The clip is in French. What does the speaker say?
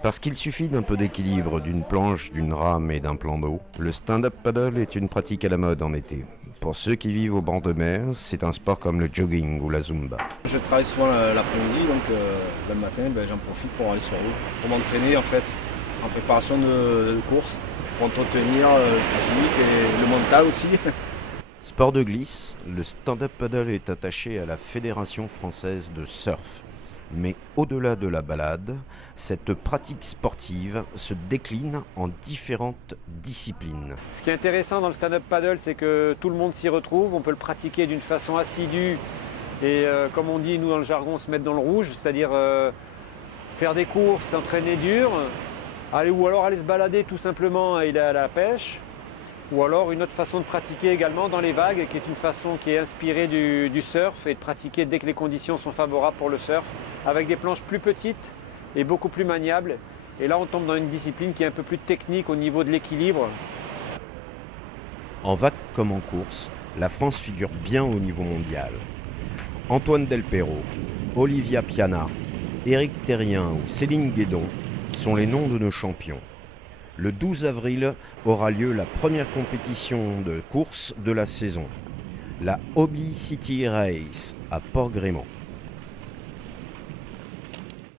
Parce qu'il suffit d'un peu d'équilibre, d'une planche, d'une rame et d'un plan d'eau, le stand-up paddle est une pratique à la mode en été. Pour ceux qui vivent au bord de mer, c'est un sport comme le jogging ou la zumba. Je travaille souvent l'après-midi, donc le matin, j'en profite pour aller sur l'eau, pour m'entraîner en fait, en préparation de course, pour entretenir le physique et le mental aussi. Sport de glisse, le stand-up paddle est attaché à la Fédération française de surf. Mais au-delà de la balade, cette pratique sportive se décline en différentes disciplines. Ce qui est intéressant dans le stand-up paddle, c'est que tout le monde s'y retrouve. On peut le pratiquer d'une façon assidue et, comme on dit nous dans le jargon, se mettre dans le rouge, c'est-à-dire faire des courses, s'entraîner dur, ou alors aller se balader tout simplement et aller à la pêche. Ou alors une autre façon de pratiquer également dans les vagues, qui est une façon qui est inspirée du surf et de pratiquer dès que les conditions sont favorables pour le surf, avec des planches plus petites et beaucoup plus maniables. Et là on tombe dans une discipline qui est un peu plus technique au niveau de l'équilibre. En vague comme en course, la France figure bien au niveau mondial. Antoine Delperro, Olivia Piana, Éric Terrien ou Céline Guédon sont les noms de nos champions. Le 12 avril aura lieu la première compétition de course de la saison, la Hobby City Race à Port-Gréement.